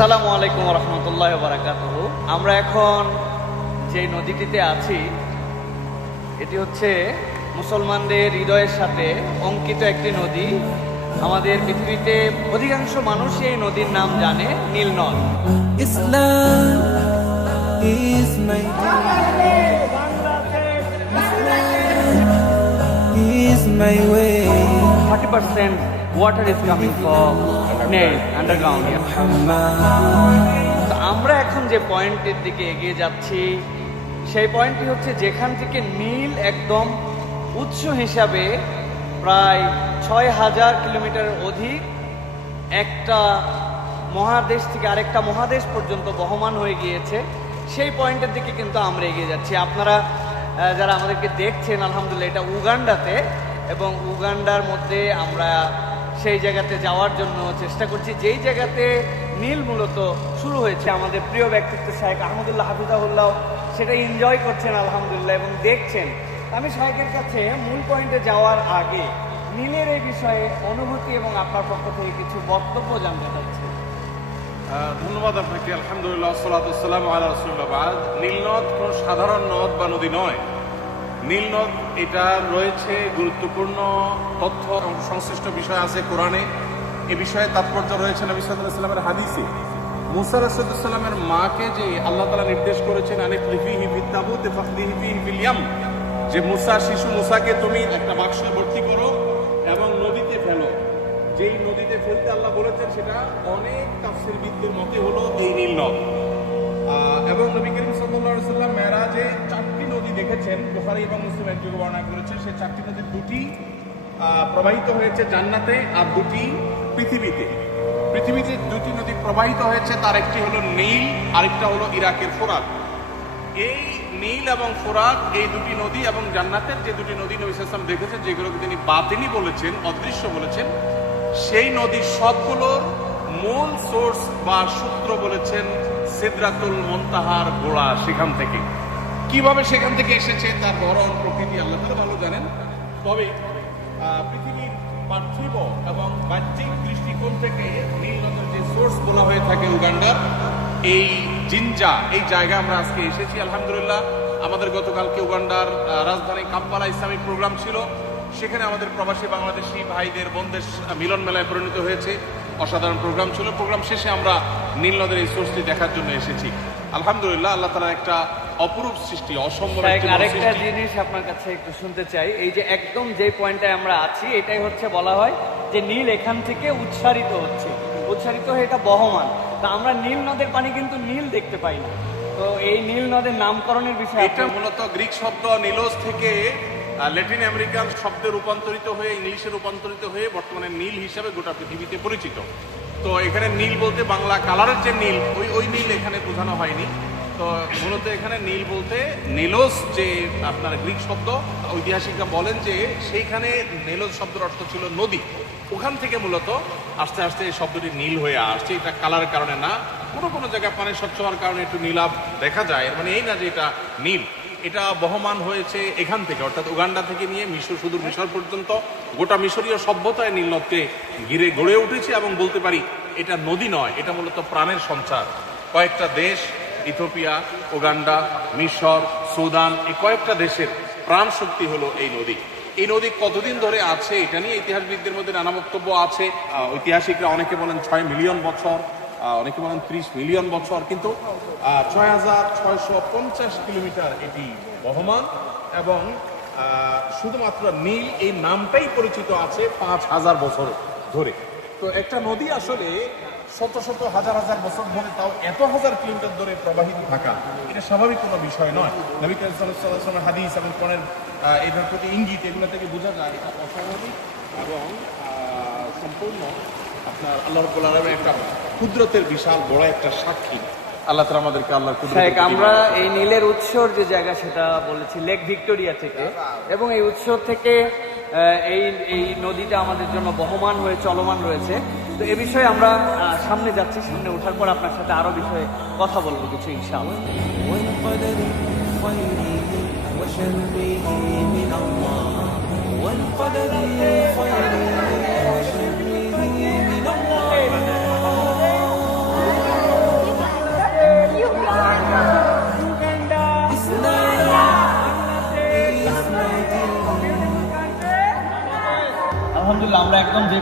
আসসালামু আলাইকুম রহমতুল্লাহ বারাকাত আমরা এখন যে নদীটিতে আছি এটি হচ্ছে মুসলমানদের হৃদয়ের সাথে অঙ্কিত একটি নদী। আমাদের পৃথিবীতে অধিকাংশ মানুষ এই নদীর নাম জানে নীলনদ Islam Islam. Thirty percent water is coming from Nile underground আমরা এখন যে পয়েন্টের দিকে এগিয়ে যাচ্ছি, সেই পয়েন্টটি হচ্ছে যেখান থেকে নীল একদম উৎস হিসাবে প্রায় ছয় হাজার কিলোমিটারের অধিক একটা মহাদেশ থেকে আরেকটা মহাদেশ পর্যন্ত বহমান হয়ে গিয়েছে। সেই পয়েন্টের দিকে কিন্তু আমরা এগিয়ে যাচ্ছি। আপনারা যারা আমাদেরকে দেখছেন, আলহামদুলিল্লাহ, এটা উগান্ডাতে এবং উগান্ডার মধ্যে আমরা সেই জায়গাতে যাওয়ার জন্য চেষ্টা করছি। যেই জায়গাতে নীল মূলত শুরু হয়েছে, আমাদের প্রিয় ব্যক্তিত্ব শাহেক আহমদুল্লাহ হাফিজাহুল্লাহ, সেটা এনজয় করছেন আলহামদুলিল্লাহ এবং দেখছেন। আমি শাহেকের কাছে মূল পয়েন্টে যাওয়ার আগে নীলের এই বিষয়ে অনুভূতি এবং আপনার পক্ষ থেকে কিছু বক্তব্য জানতে চাচ্ছি। ধন্যবাদ আপনাকে। আলহামদুলিল্লাহ সালাতাম আল্লাহ রসুল্লাহ নীল নদ কোনো সাধারণ নদ বা নদী নয়। নীলনদ এটা রয়েছে গুরুত্বপূর্ণ তথ্য সংশ্লিষ্ট বিষয় আছে কোরআনে। এ বিষয়ে তাৎপর্য রয়েছে নবী সাল্লামের হাদিসে। মুসা রাসুদ্দামের মাকে যে আল্লাহ তালা নির্দেশ করেছেন, আনিফ লিফিহি ফিত্তাবুত ফাখদিহি ফিহি ফিল ইয়াম যে মুসা, শিশু মুসাকে তুমি একটা বাক্সে ভর্তি করো এবং নদীতে ফেলো। যেই নদীতে ফেলতে আল্লাহ বলেছেন, সেটা অনেক তাফসির বিদ্যুর মতে হলো এই এবং নবী করিম সাল্লাম মেরাজে চারটি নদী দেখেছেন, বুখারী এবং মুসলিম একযোগে বর্ণনা করেছেন সেই চারটি নদীর দুটি প্রবাহিত হয়েছে জান্নাতে আর দুটি পৃথিবীতে। পৃথিবীতে দুটি নদী প্রবাহিত হয়েছে, তার একটি হলো নীল, আরেকটা হলো ইরাকের ফোরাত। এই নীল এবং ফোরাত, এই দুটি নদী এবং জান্নাতের যে দুটি নদী নবী সাল্লাম দেখেছেন, যেগুলোকে তিনি বাতিনি বলেছেন, অদৃশ্য বলেছেন, সেই নদী সবগুলোর মূল সোর্স বা সূত্র বলেছেন সিদ্রাতুল মন্তাহার গোড়া সেখান থেকে। কীভাবে সেখান থেকে এসেছে তার ধরন প্রকৃতি, আল্লাহ ভালো জানেন। তবে পৃথিবীর পার্থিব এবং বাহ্যিক দৃষ্টিকোণ থেকে নীল নদের যে সোর্স বলা হয়ে থাকে উগান্ডার, এই জিনজা, এই জায়গায় আমরা আজকে এসেছি, আলহামদুলিল্লাহ। আমাদের গতকালকে উগান্ডার রাজধানী কাম্পালা ইসলামিক প্রোগ্রাম ছিল। সেখানে আমাদের প্রবাসী বাংলাদেশি ভাইদের, বোনদের মিলন মেলায় পরিণত হয়েছে। অসাধারণ প্রোগ্রাম ছিল। প্রোগ্রাম শেষে আমরা নীল নদের এই সোর্সটি দেখার জন্য এসেছি। আলহামদুলিল্লাহ আল্লাহ তালা একটা অপরূপ সৃষ্টি অসম্ভব আরেকটা জিনিস আপনার কাছে একটু শুনতে চাই। এই যে একদম যে পয়েন্টটায় আমরা আছি এটাই হচ্ছে বলা হয় যে নীল এখান থেকে উচ্চারিত হচ্ছে। উচ্চারিত হয়ে এটা বহমান। তা আমরা নীল নদের পানি কিন্তু নীল দেখতে পাই না। তো এই নীল নদের নামকরণের বিষয়ে এটা মূলত গ্রিক শব্দ নিলোস থেকে ল্যাটিন আমেরিকান শব্দে রূপান্তরিত হয়ে ইংলিশে রূপান্তরিত হয়ে বর্তমানে নীল হিসাবে গোটা পৃথিবীতে পরিচিত। তো এখানে নীল বলতে বাংলা কালারের যে নীল, ওই ওই নীল এখানে বোঝানো হয়নি। তো মূলত এখানে নীল বলতে নেলোস যে আপনার গ্রিক শব্দ, ঐতিহাসিকরা বলেন যে সেইখানে নেলোস শব্দের অর্থ ছিল নদী। ওখান থেকে মূলত আস্তে আস্তে এই শব্দটি নীল হয়ে আসছে। এটা কালারের কারণে না, কোনো কোনো জায়গায় পানি স্বচ্ছ হওয়ার কারণে একটু নীলাভ দেখা যায়। মানে এই না যে এটা নীল। এটা বহমান হয়েছে এখান থেকে, অর্থাৎ উগান্ডা থেকে নিয়ে মিশর সুদূর মিশর পর্যন্ত। গোটা মিশরীয় সভ্যতায় নীলনদকে ঘিরে গড়ে উঠেছে এবং বলতে পারি এটা নদী নয়, এটা মূলত প্রাণের সঞ্চার। কয়েকটা দেশ ইথোপিয়া উগান্ডা, মিশর, সুদান, এই কয়েকটা দেশের প্রাণ শক্তি হলো এই নদী। এই নদী কতদিন ধরে আছে, এটা নিয়ে ইতিহাসবিদদের মধ্যে নানা বক্তব্য আছে। ঐতিহাসিকরা অনেকে বলেন ছয় মিলিয়ন বছর। অনেকে বলেন ত্রিশ মিলিয়ন বছর কিন্তু ছয় হাজার ছয়শো পঞ্চাশ কিলোমিটার এটি বহমান এবং শুধুমাত্র নীল এই নামটাই পরিচিত আছে পাঁচ হাজার বছর ধরে। তো একটা নদী আসলে শত শত হাজার হাজার বছর ধরে তাও এত হাজার কিলোমিটার ধরে প্রবাহিত থাকা এটা স্বাভাবিক কোনো বিষয় নয়। নবী আলাইহি হাদিস এবং আহ, এটার প্রতি ইঙ্গিত এগুলো থেকে বোঝা যায় এটা অস্বাভাবিক এবং সম্পূর্ণ আপনার আল্লাহ রব্বুল আলমের একটা কুদরতের বিশাল বড় একটা সাক্ষী আল্লাহ তালা আমাদেরকে আল্লাহর শাহেক কুদরত আমরা এই নীলের উৎসর যে জায়গা সেটা বলেছি লেক ভিক্টোরিয়া থেকে এবং এই উৎস থেকে আহ, এই এই নদীটা আমাদের জন্য বহমান হয়ে চলমান রয়েছে তো এ বিষয়ে আমরা আহ, সামনে যাচ্ছি সামনে ওঠার পর আপনার সাথে আরো বিষয়ে কথা বলবো কিছু ইনশাআল্লাহ والقدر خيره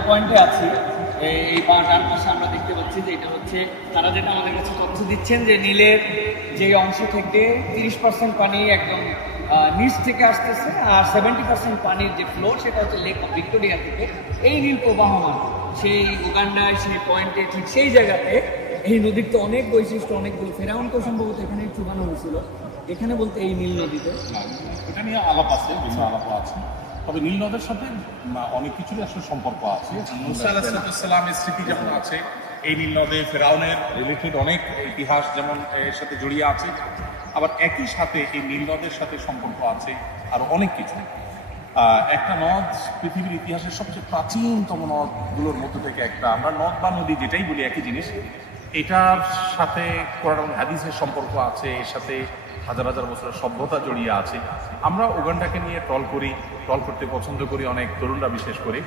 পয়েন্টে আছি এই পা- ডান পাশে আমরা দেখতে পাচ্ছি যে এটা হচ্ছে, তারা যেটা আমাদের কাছে তথ্য দিচ্ছেন যে নীলের যে অংশ থেকে তিরিশ পার্সেন্ট পানি একদম নিচ থেকে আসতেছে আর সেভেন্টি পার্সেন্ট পানির যে ফ্লো সেটা হচ্ছে লেক অফ ভিক্টোরিয়া থেকে এই নীল প্রবাহমান, সেই উগান্ডায়, সেই পয়েন্টে ঠিক সেই জায়গাতে এই নদীর তো অনেক বৈশিষ্ট্য অনেকগুলো ফেরাউনকেও সম্ভবত এখানে চুবানো হয়েছিল। এখানে বলতে এই নীল নদীতে। এটা নিয়ে আলাপ আছে আলাপ আছে। তবে নীল নদের সাথে অনেক কিছুরই আসলে সম্পর্ক আছে। মুসা আলাহিসাল্লামের স্মৃতি যেমন আছে, এই নীল নদে ফেরাউনের রিলেটেড অনেক ইতিহাস যেমন এর সাথে জড়িয়ে আছে। আবার একই সাথে এই নীল নদের সাথে সম্পর্ক আছে আরও অনেক কিছু। একটা নদ পৃথিবীর ইতিহাসের সবচেয়ে প্রাচীনতম নদগুলোর মধ্যে থেকে একটা। আমরা নদ বা নদী যেটাই বলি, একই জিনিস। এটার সাথে কোরআন হাদিসের সম্পর্ক আছে, এর সাথে হাজার হাজার বছরের সভ্যতা জড়িয়ে আছে। আমরা উগান্ডাকে নিয়ে টল করি টল করতে পছন্দ করি, অনেক তরুণরা বিশেষ করে।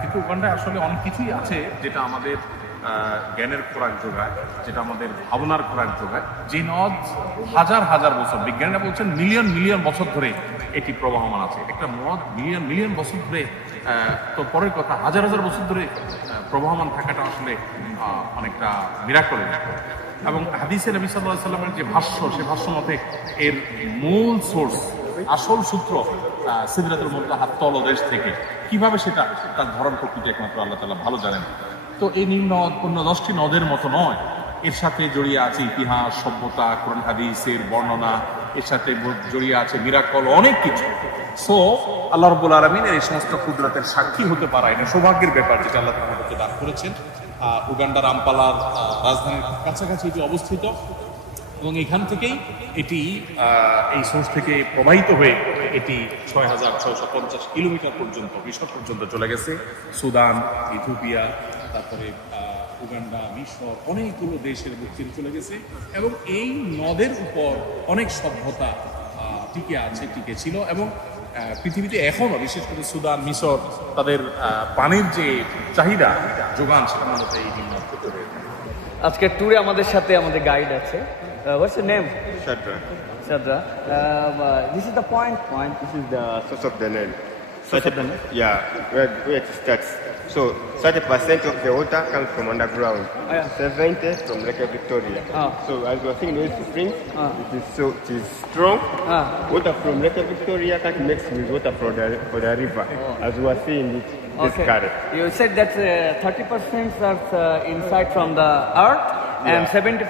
কিন্তু উগান্ডায় আসলে অনেক কিছুই আছে যেটা আমাদের জ্ঞানের খোরাক যোগায়, যেটা আমাদের ভাবনার খোরাক যোগায়। যে নদ হাজার হাজার বছর, বিজ্ঞানীরা বলছেন মিলিয়ন মিলিয়ন বছর ধরে এটি প্রবাহমান আছে। একটা নদ মিলিয়ন মিলিয়ন বছর ধরে তো পরের কথা, হাজার হাজার বছর ধরে প্রবাহমান থাকাটা আসলে অনেকটা মিরাকলের এবং হাদিসের নবী সাল্লাহ সাল্লামের যে ভাষ্য, সে ভাষ্য মতে এর মূল সোর্স আসল সূত্র মধ্যে হাত তল তলদেশ থেকে। কীভাবে সেটা, তার ধরন প্রকৃতি একমাত্র আল্লাহ তালা ভালো জানেন। তো এই নিম্ন অন্য দশটি নদের মতো নয়। এর সাথে জড়িয়ে আছে ইতিহাস, সভ্যতা, কোরআন, হাদিসের বর্ণনা, এর সাথে জড়িয়ে আছে মিরাকল অনেক কিছু। সো আল্লাহ রব্বুল আলমিনের এই সমস্ত কুদরতের সাক্ষী হতে পারা এটা সৌভাগ্যের ব্যাপার যেটা আল্লাহ আমাদেরকে দান করেছেন। উগান্ডার আম্পালার রাজধানীর কাছাকাছি এটি অবস্থিত। এবং এখান থেকেই এটি এই সোর্স থেকে প্রবাহিত হয়ে এটি ছয় হাজার ছয়শো পঞ্চাশ কিলোমিটার পর্যন্ত মিশর পর্যন্ত চলে গেছে। সুদান, ইথিওপিয়া, তারপরে উগান্ডা মিশর অনেকগুলো দেশের বুক্তিতে চলে গেছে এবং এই নদের উপর অনেক সভ্যতা টিকে আছে টিকে ছিল এবং পৃথিবীতে এখনও বিশেষ করে সুদান মিশর তাদের পানির যে চাহিদা যোগান সেটা মূলত এই নিম্ন থেকে আজকে ট্যুরে আমাদের সাথে আমাদের গাইড আছে হোয়াটস ইউর নেম Shadrach. শ্রদ্ধা this is the point Point. This is the source of the Nile. Source of the Nile? Yeah, where, where it starts. So 30% of the water comes from underground. Oh, yeah. 70 from Lake Victoria. Ah. So as we are seeing those springs, Ah. it is so it is strong. Ah. Water from Lake Victoria can't mix with water from the for the river. As we are seeing it, Okay. current. You said that uh, 30% are uh, inside from the earth and 70%